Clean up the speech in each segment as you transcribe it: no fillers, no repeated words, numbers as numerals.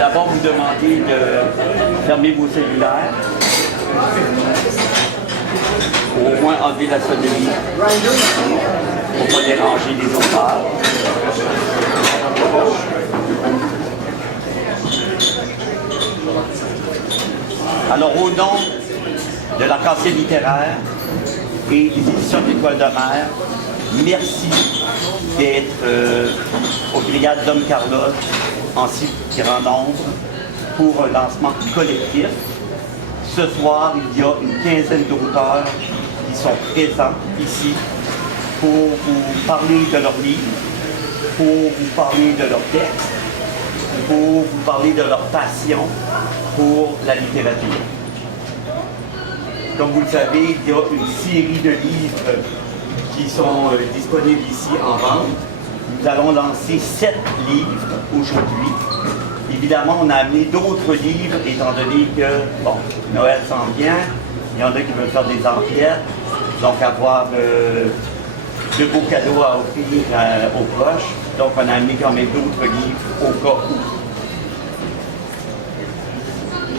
d'abord vous demander de fermer vos cellulaires. Ou au moins enlever la sonnerie pour ne pas déranger les auteurs. Alors, au nom de l'Arc-en-Ciel littéraire et des éditions de l'Étoile de mer, merci d'être aux Brigades Dom Carlos en si grand nombre pour un lancement collectif. Ce soir, il y a une quinzaine d'auteurs qui sont présents ici pour vous parler de leurs livres, pour vous parler de leurs textes, pour vous parler de leur passion pour la littérature. Comme vous le savez, il y a une série de livres qui sont disponibles ici en vente. Nous allons lancer 7 livres aujourd'hui. Évidemment, on a amené d'autres livres, étant donné que, bon, Noël s'en vient, il y en a qui veulent faire des emplettes, donc avoir de beaux cadeaux à offrir aux proches. Donc, on a amené quand même d'autres livres au cas où.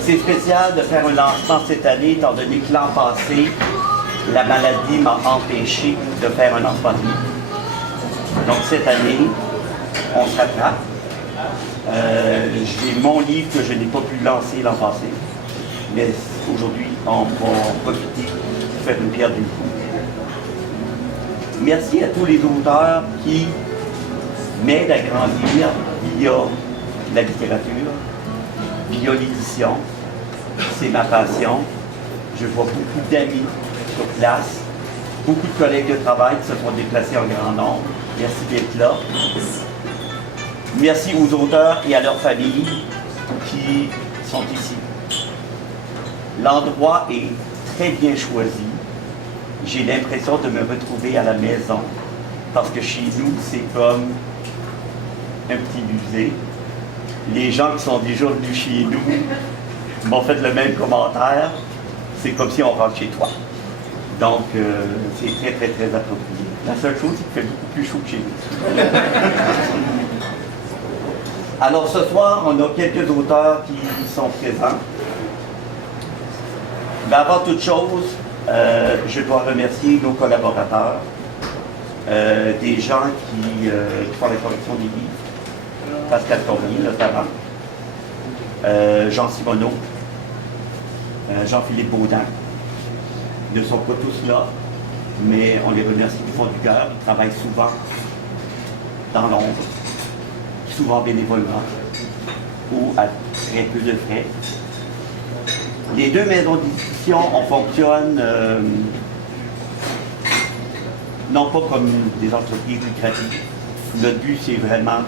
C'est spécial de faire un lancement cette année, étant donné que l'an passé, la maladie m'a empêché de faire un lancement de livre. Donc, cette année, on se rattrape. J'ai mon livre que je n'ai pas pu lancer l'an passé, mais aujourd'hui, on va profiter de faire une pierre d'une coupe. Merci à tous les auteurs qui m'aident à grandir via la littérature, via l'édition. C'est ma passion. Je vois beaucoup d'amis sur place, beaucoup de collègues de travail qui se sont déplacés en grand nombre. Merci d'être là. Merci aux auteurs et à leurs familles qui sont ici. L'endroit est très bien choisi. J'ai l'impression de me retrouver à la maison parce que chez nous, c'est comme un petit musée. Les gens qui sont déjà venus chez nous m'ont fait le même commentaire. C'est comme si on rentre chez toi. Donc, c'est très, très, très approprié. La seule chose, c'est qu'il fait beaucoup plus chaud que chez nous. Alors ce soir, on a quelques auteurs qui sont présents. Mais avant toute chose, je dois remercier nos collaborateurs, des gens qui font la correction des livres, Pascal Cormier notamment, Jean Simoneau, Jean-Philippe Baudin. Ils ne sont pas tous là, mais on les remercie du fond du cœur. Ils travaillent souvent dans l'ombre, souvent bénévolement ou à très peu de frais. Les deux maisons d'édition, on fonctionne non pas comme des entreprises lucratives. Notre but, c'est vraiment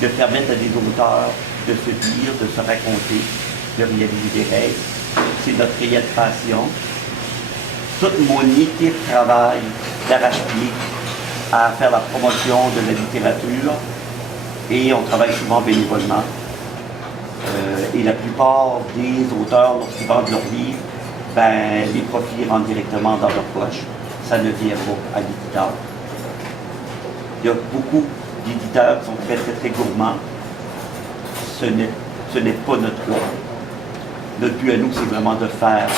de permettre à des auteurs de se dire, de se raconter, de réaliser des rêves. C'est notre réelle passion. Toute mon équipe travaille d'arrache-pied à faire la promotion de la littérature et on travaille souvent bénévolement. Et la plupart des auteurs, lorsqu'ils vendent leurs livres, ben, les profits rentrent directement dans leur poche. Ça ne vient pas à l'éditeur. Il y a beaucoup d'éditeurs qui sont très, très, très gourmands. Ce n'est pas notre but. Notre but à nous, c'est vraiment de faire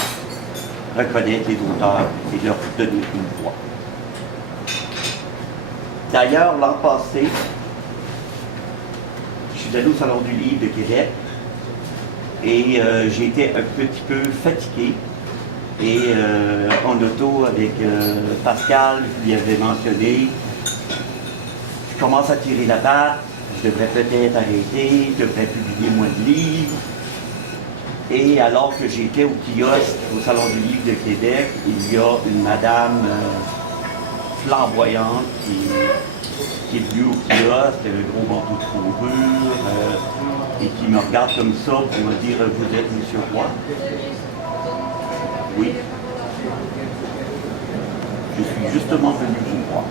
reconnaître les auteurs et de leur donner une voix. D'ailleurs, l'an passé, je suis allé au Salon du Livre de Québec et j'ai été un petit peu fatigué. Et en auto avec Pascal, je lui avais mentionné, je commence à tirer la patte, je devrais peut-être arrêter, je devrais publier moins de livres. Et alors que j'étais au kiosque au Salon du Livre de Québec, il y a une madame flamboyante qui est venue au kiosque, elle avait un gros manteau de fourrure, et qui me regarde comme ça pour me dire « Vous êtes Monsieur Roy ?» Oui. Je suis justement venu vous voir.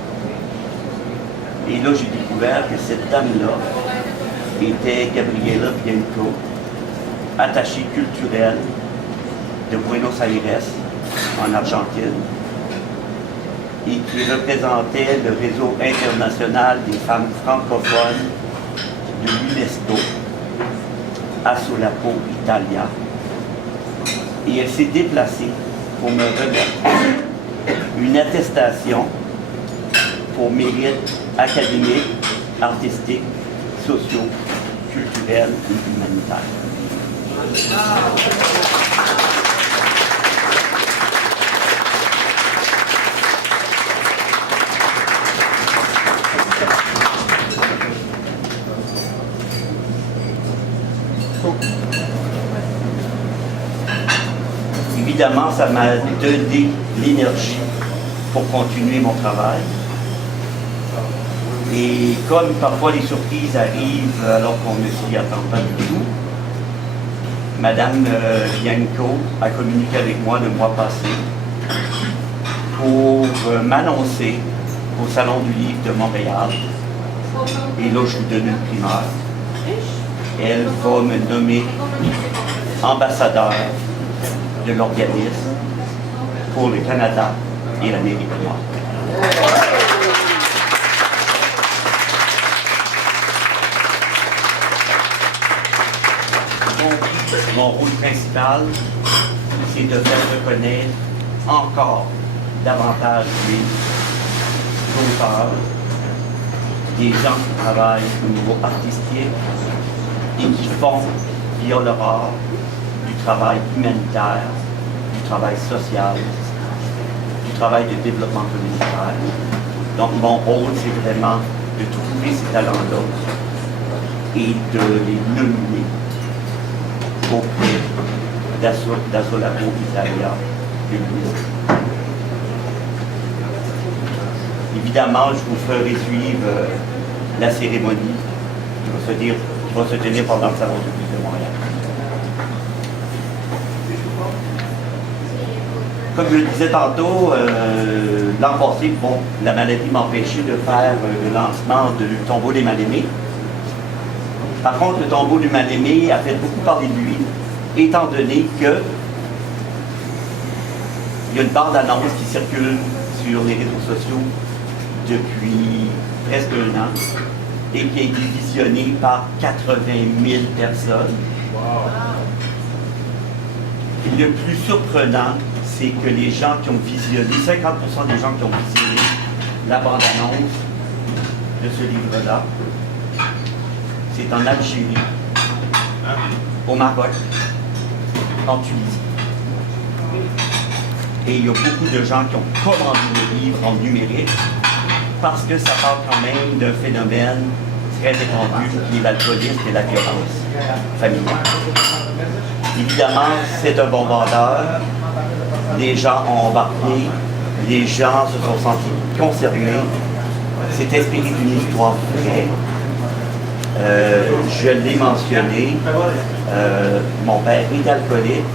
Et là, j'ai découvert que cette dame-là était Gabriela Bianco, attachée culturelle de Buenos Aires, en Argentine, et qui représentait le réseau international des femmes francophones de l'UNESCO. Assolapo Italia. Et elle s'est déplacée pour me remettre une attestation pour mérite académique, artistique, sociaux, culturel et humanitaire. Évidemment, ça m'a donné l'énergie pour continuer mon travail. Et comme parfois les surprises arrivent alors qu'on ne s'y attend pas du tout, Madame Bianco a communiqué avec moi le mois passé pour m'annoncer au Salon du Livre de Montréal. Et là, je vous donne une primeur. Elle va me nommer ambassadeur de l'organisme pour le Canada et l'Amérique du Nord. Donc, mon rôle principal, c'est de faire reconnaître encore davantage les auteurs, des gens qui travaillent au niveau artistique et qui font, via leur art, du travail humanitaire, du travail social, du travail de développement communautaire. Donc mon rôle, c'est vraiment de trouver ces talents-là et de les nominer auprès d'Assolapo Italia de l'UNESCO. Évidemment, je vous ferai suivre la cérémonie qui va se tenir pendant le Salon du Livre de Montréal. Comme je le disais tantôt, l'an passé, bon, la maladie m'empêchait de faire le lancement du tombeau des mal-aimés. Par contre, le tombeau du mal-aimé a fait beaucoup parler de lui, étant donné que il y a une bande-annonce qui circule sur les réseaux sociaux depuis presque un an et qui a été visionnée par 80 000 personnes. Wow. Et le plus surprenant, c'est que les gens qui ont visionné, 50% des gens qui ont visionné la bande-annonce de ce livre-là, c'est en Algérie, au Maroc, en Tunisie. Et il y a beaucoup de gens qui ont commandé le livre en numérique parce que ça parle quand même d'un phénomène très répandu qui est l'alcoolisme et la violence familiale. Évidemment, c'est un bon vendeur. Les gens ont embarqué, les gens se sont sentis concernés. C'est inspiré d'une histoire vraie. Je l'ai mentionné, mon père est alcoolique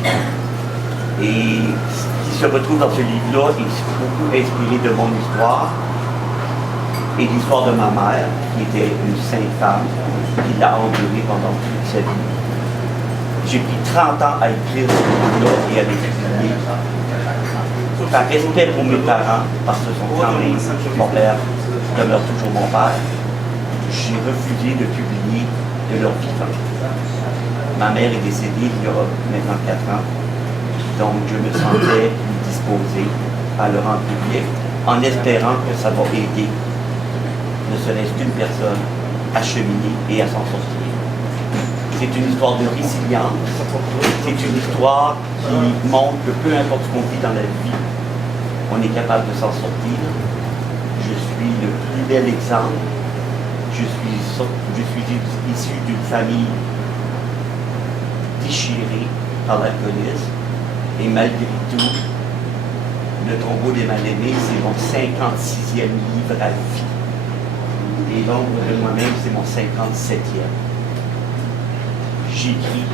et ce qui se retrouve dans ce livre-là est beaucoup inspiré de mon histoire et l'histoire de ma mère, qui était une sainte femme, qui l'a endurée pendant toute sa vie. J'ai pris 30 ans à écrire ce livre-là et à le publier. Par respect pour mes parents, parce que sont quand même, mon père demeure toujours mon père, j'ai refusé de publier de leur vivant. Ma mère est décédée il y a maintenant 4 ans, donc je me sentais disposé à le rendre public en espérant que ça va aider ne serait-ce qu'une personne à cheminer et à s'en sortir. C'est une histoire de résilience, c'est une histoire qui montre que peu importe ce qu'on vit dans la vie, on est capable de s'en sortir. Je suis le plus bel exemple. Je suis issu d'une famille déchirée par l'alcoolisme et malgré tout, le tombeau des mal-aimés, c'est mon 56e livre à vie. Et l'ombre de moi-même, c'est mon 57e. J'écris.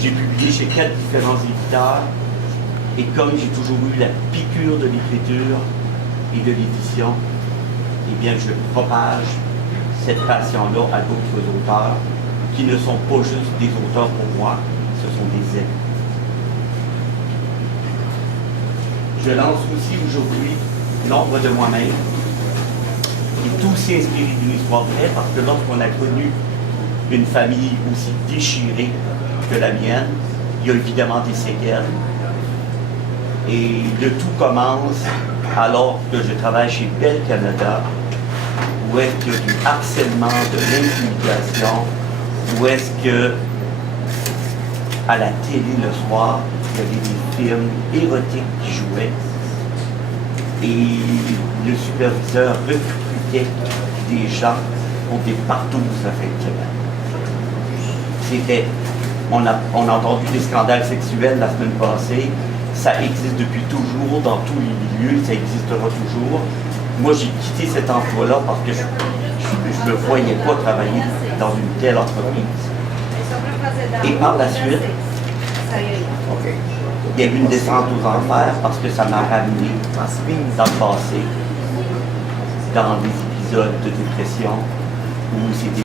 J'ai publié chez 4 différents éditeurs. Et comme j'ai toujours eu la piqûre de l'écriture et de l'édition, eh bien, je propage cette passion-là à d'autres auteurs qui ne sont pas juste des auteurs pour moi, ce sont des amis. Je lance aussi aujourd'hui l'ombre de moi-même. Et tout s'est inspiré d'une histoire vraie parce que lorsqu'on a connu une famille aussi déchirée que la mienne, il y a évidemment des séquelles. Et le tout commence alors que je travaille chez Bell Canada, où est-ce qu'il y a du harcèlement, de l'intimidation, où est-ce que à la télé le soir, il y avait des films érotiques qui jouaient et le superviseur recrutait des gens pour des partouzes à fin de semaine. C'était, on a entendu des scandales sexuels la semaine passée, ça existe depuis toujours dans tous les milieux, ça existera toujours. Moi, j'ai quitté cet emploi-là parce que je ne me voyais pas travailler dans une telle entreprise. Et par la suite, il y a eu une descente aux enfers parce que ça m'a ramené dans le passé, dans des épisodes de dépression où c'était